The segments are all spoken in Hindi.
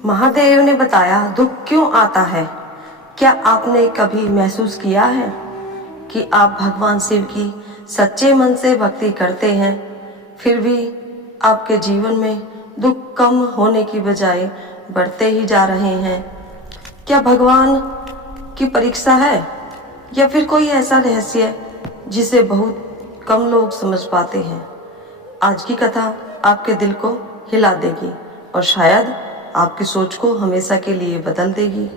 महादेव ने बताया, दुख क्यों आता है? क्या आपने कभी महसूस किया है कि आप भगवान शिव की सच्चे मन से भक्ति करते हैं, फिर भी आपके जीवन में दुख कम होने की बजाय बढ़ते ही जा रहे हैं? क्या भगवान की परीक्षा है या फिर कोई ऐसा रहस्य जिसे बहुत कम लोग समझ पाते हैं? आज की कथा आपके दिल को हिला देगी और शायद आपकी सोच को हमेशा के लिए बदल देगी।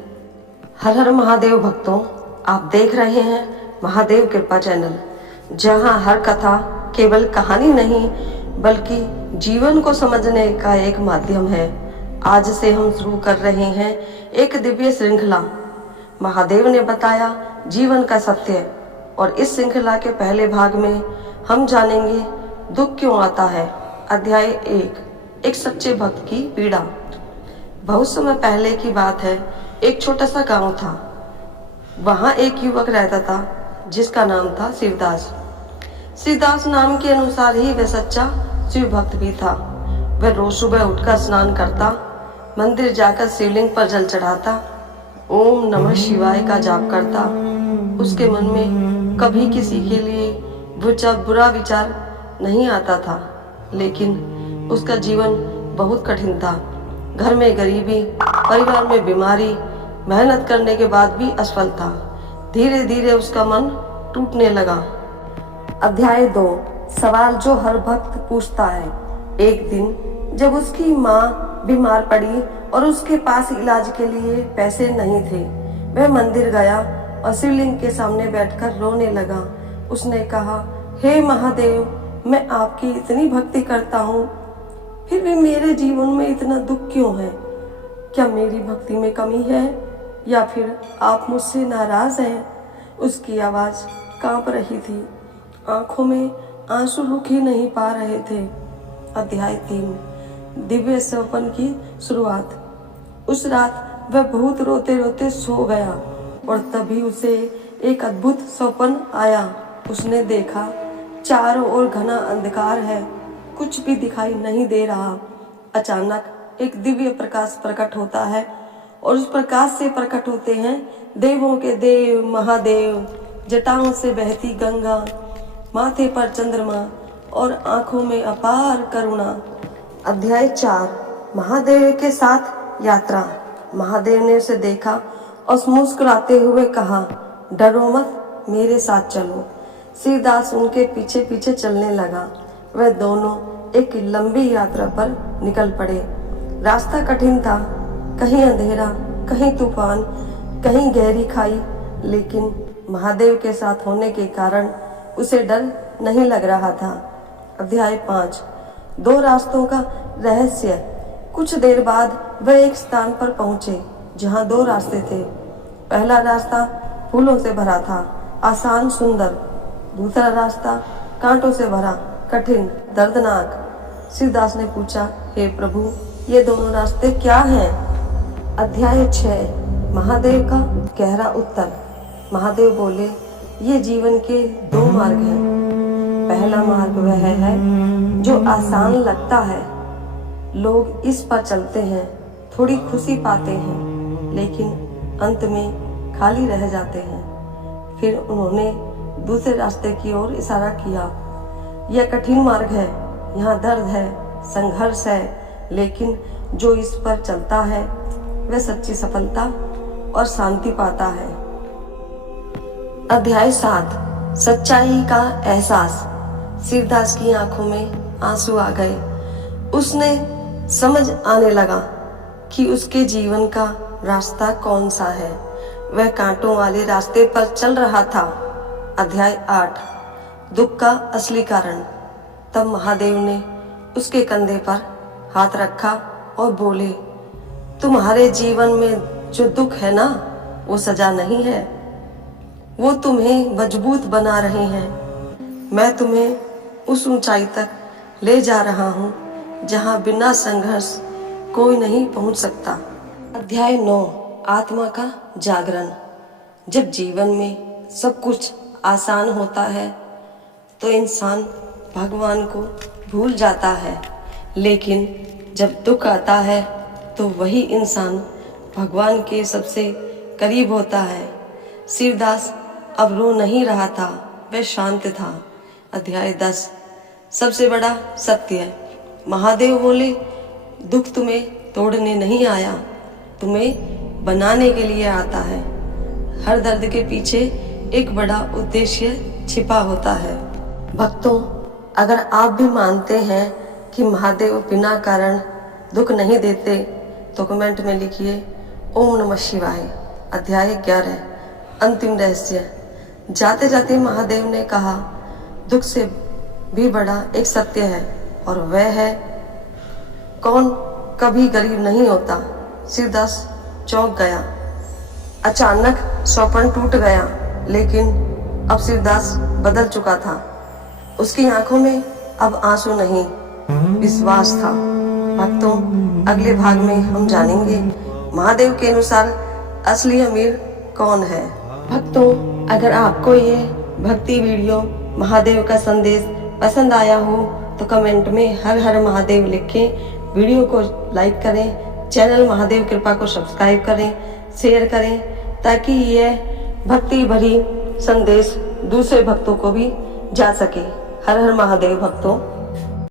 हर हर महादेव भक्तों, आप देख रहे हैं महादेव कृपा चैनल, जहां हर कथा केवल कहानी नहीं बल्कि जीवन को समझने का एक माध्यम है। आज से हम शुरू कर रहे हैं एक दिव्य श्रृंखला, महादेव ने बताया जीवन का सत्य। और इस श्रृंखला के पहले भाग में हम जानेंगे दुख क्यों आता है। अध्याय 1, एक सच्चे भक्त की पीड़ा। बहुत समय पहले की बात है, एक छोटा सा गांव था। वहां एक युवक रहता था जिसका नाम था शिवदास। शिवदास नाम के अनुसार ही वह सच्चा शिव भक्त भी था। वह रोज सुबह उठकर स्नान करता, मंदिर जाकर शिवलिंग पर जल चढ़ाता, ओम नमः शिवाय का जाप करता। उसके मन में कभी किसी के लिए बुरा विचार नहीं आता था, लेकिन उसका जीवन बहुत कठिन था। घर में गरीबी, परिवार में बीमारी, मेहनत करने के बाद भी असफल था। धीरे धीरे उसका मन टूटने लगा। अध्याय 2, सवाल जो हर भक्त पूछता है। एक दिन जब उसकी माँ बीमार पड़ी और उसके पास इलाज के लिए पैसे नहीं थे, वह मंदिर गया और शिवलिंग के सामने बैठकर रोने लगा। उसने कहा, हे महादेव, मैं आपकी इतनी भक्ति करता हूँ, फिर भी मेरे जीवन में इतना दुख क्यों है? क्या मेरी भक्ति में कमी है या फिर आप मुझसे नाराज हैं? उसकी आवाज कांप रही थी, आंखों में आंसू रुक ही नहीं पा रहे थे। अध्याय 3, दिव्य स्वप्न की शुरुआत। उस रात वह बहुत रोते रोते सो गया और तभी उसे एक अद्भुत स्वप्न आया। उसने देखा चारों ओर घना अंधकार है, कुछ भी दिखाई नहीं दे रहा। अचानक एक दिव्य प्रकाश प्रकट होता है और उस प्रकाश से प्रकट होते हैं देवों के देव महादेव। जटाओं से बहती गंगा, माथे पर चंद्रमा और आंखों में अपार करुणा। अध्याय 4, महादेव के साथ यात्रा। महादेव ने उसे देखा और मुस्कुराते हुए कहा, डरो मत, मेरे साथ चलो। शिवदास उनके पीछे पीछे चलने लगा। वह दोनों एक लंबी यात्रा पर निकल पड़े। रास्ता कठिन था, कहीं अंधेरा, कहीं तूफान, कहीं गहरी खाई, लेकिन महादेव के साथ होने के कारण उसे डर नहीं लग रहा था। अध्याय 5, 2 रास्तों का रहस्य। कुछ देर बाद वह एक स्थान पर पहुंचे जहां 2 रास्ते थे। पहला रास्ता फूलों से भरा था, आसान सुंदर। दूसरा रास्ता कांटों से भरा, कठिन दर्दनाक। शिवदास ने पूछा, हे प्रभु, ये दोनों रास्ते क्या हैं? अध्याय 6, महादेव का गहरा उत्तर। महादेव बोले, ये जीवन के 2 मार्ग हैं। पहला मार्ग वह है जो आसान लगता है, लोग इस पर चलते हैं, थोड़ी खुशी पाते हैं, लेकिन अंत में खाली रह जाते हैं। फिर उन्होंने दूसरे रास्ते की ओर इशारा किया। यह कठिन मार्ग है, यहाँ दर्द है, संघर्ष है, लेकिन जो इस पर चलता है वह सच्ची सफलता और शांति पाता है। अध्याय 7, सच्चाई का एहसास। शिवदास की आंखों में आंसू आ गए। उसने समझ आने लगा कि उसके जीवन का रास्ता कौन सा है। वह कांटों वाले रास्ते पर चल रहा था। अध्याय 8, दुख का असली कारण। तब महादेव ने उसके कंधे पर हाथ रखा और बोले, तुम्हारे जीवन में जो दुख है ना, वो सजा नहीं है, वो तुम्हें मजबूत बना रहे हैं। मैं तुम्हें उस ऊंचाई तक ले जा रहा हूँ जहाँ बिना संघर्ष कोई नहीं पहुँच सकता। अध्याय 9, आत्मा का जागरण। जब जीवन में सब कुछ आसान होता है तो इंसान भगवान को भूल जाता है, लेकिन जब दुख आता है तो वही इंसान भगवान के सबसे करीब होता है। शिवदास अब रो नहीं रहा था, वह शांत था। अध्याय 10। सबसे बड़ा सत्य। महादेव बोले, दुख तुम्हें तोड़ने नहीं आया, तुम्हें बनाने के लिए आता है। हर दर्द के पीछे एक बड़ा उद्देश्य छिपा होता है। भक्तों, अगर आप भी मानते हैं कि महादेव बिना कारण दुख नहीं देते तो कमेंट में लिखिए ओम नमः शिवाय। अध्याय 11। अंतिम रहस्य। जाते जाते महादेव ने कहा, दुख से भी बड़ा एक सत्य है, और वह है कौन कभी गरीब नहीं होता। शिवदास चौंक गया। अचानक स्वप्न टूट गया, लेकिन अब शिवदास बदल चुका था। उसकी आंखों में अब आंसू नहीं, विश्वास था। भक्तों, अगले भाग में हम जानेंगे महादेव के अनुसार असली अमीर कौन है। भक्तों, अगर आपको ये भक्ति वीडियो महादेव का संदेश पसंद आया हो तो कमेंट में हर हर महादेव लिखें। वीडियो को लाइक करें, चैनल महादेव कृपा को सब्सक्राइब करें, शेयर करें, ताकि यह भक्ति भरी संदेश दूसरे भक्तों को भी जा सके। हर हर महादेव भक्तों।